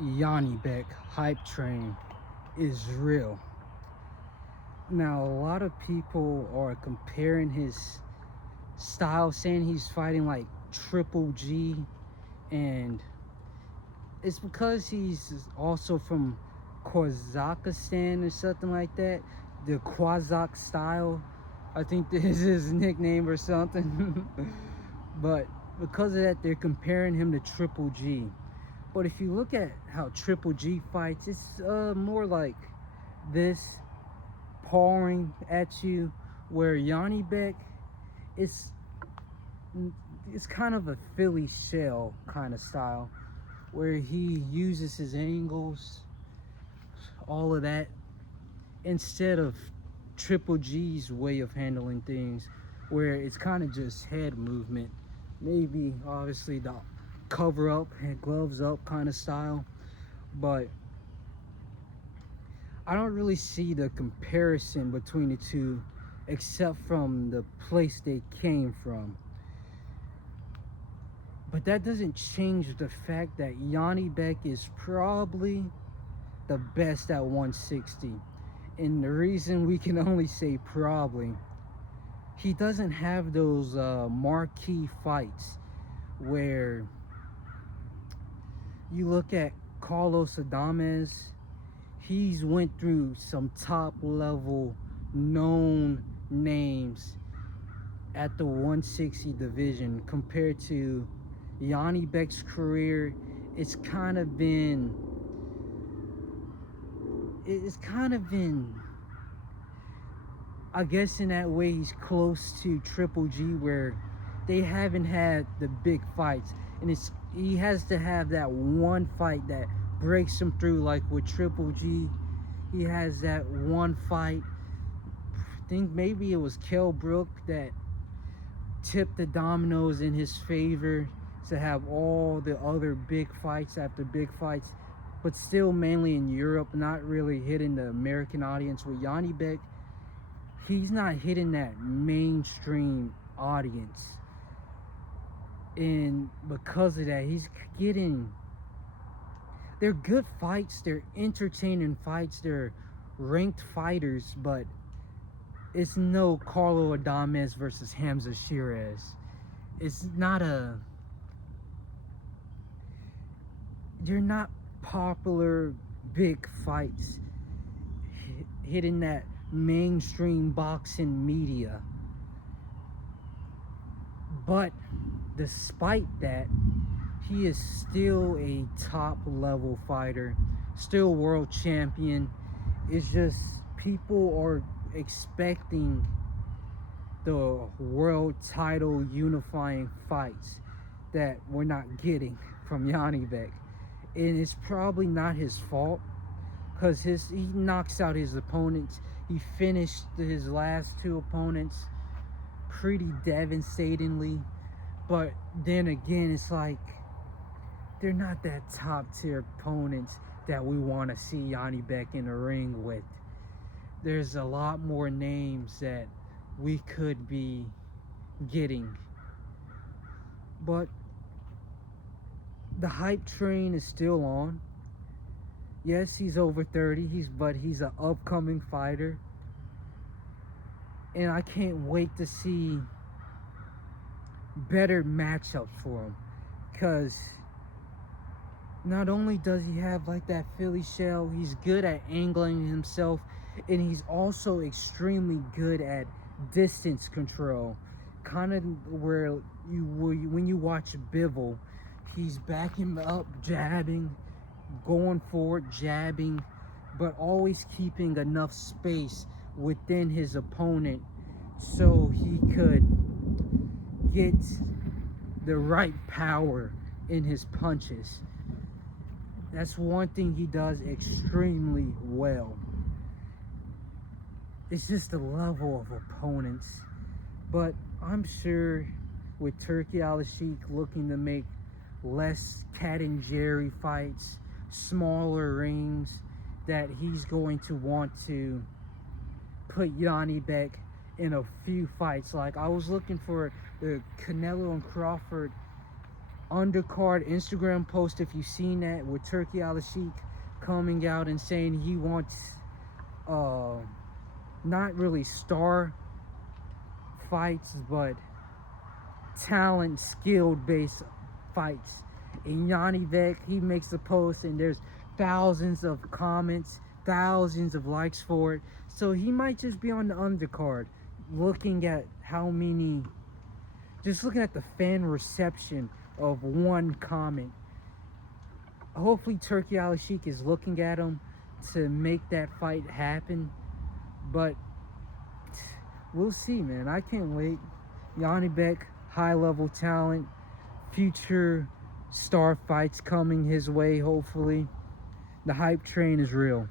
Janibek Hypetrain is real. Now, a lot of people are comparing his style, saying he's fighting like Triple G, and it's because he's also from Kazakhstan or something like that. The Kazakh style, I think this is his nickname or something. But because of that, they're comparing him to Triple G. But if you look at how Triple G fights, it's more like this, pawing at you, where Yanni Beck is it's kind of a Philly shell kind of style, where he uses his angles, all of that, instead of Triple G's way of handling things, where it's kind of just head movement, maybe obviously the cover up and gloves up kind of style. But I don't really see the comparison between the two, except from the place they came from. But that doesn't change the fact that Yanni Beck is probably the best at 160. And the reason we can only say probably, he doesn't have those marquee fights where you look at Carlos Adames. He's went through some top level known names at the 160 division. Compared to Yanni Beck's career, it's kind of been I guess in that way he's close to Triple G, where they haven't had the big fights, and he has to have that one fight that breaks him through. Like with Triple G, he has that one fight, I think maybe it was Kell Brook, that tipped the dominoes in his favor to have all the other big fights after big fights, but still mainly in Europe, not really hitting the American audience. With Yanni Beck, he's not hitting that mainstream audience, and because of that, he's getting, they're good fights, they're entertaining fights, they're ranked fighters, but it's no Carlo Adames versus Hamza Shiraz. It's not they're not popular big fights hitting that mainstream boxing media. But despite that, he is still a top level fighter, still world champion. It's just people are expecting the world title unifying fights that we're not getting from Yanni Beck. And it's probably not his fault, because he knocks out his opponents. He finished his last two opponents pretty devastatingly. But then again, it's like they're not that top tier opponents that we want to see Yanni Beck in the ring with. There's a lot more names that we could be getting. But the hype train is still on. Yes, he's over 30, but he's an upcoming fighter. And I can't wait to see better matchups for him, because not only does he have like that Philly shell, he's good at angling himself, and he's also extremely good at distance control. Kind of where when you watch Bivol, he's backing up, jabbing, going forward, jabbing, but always keeping enough space within his opponent so he could get the right power in his punches. That's one thing he does extremely well. It's just the level of opponents. But I'm sure with Turki Al-Sheikh looking to make less Cat and Jerry fights, smaller rings, that he's going to want to put Yanni Beck in a few fights. Like I was looking for the Canelo and Crawford undercard Instagram post, if you've seen that, with Turki Al-Sheikh coming out and saying he wants not really star fights, but talent, skilled based fights. And Janibek, he makes a post and there's thousands of comments, thousands of likes for it. So he might just be on the undercard, looking at how many, just looking at the fan reception of one comment. Hopefully Turki Al-Sheikh is looking at him to make that fight happen, but we'll see, man. I can't wait. Janibek, high level talent, future star fights coming his way, hopefully. The hype train is real.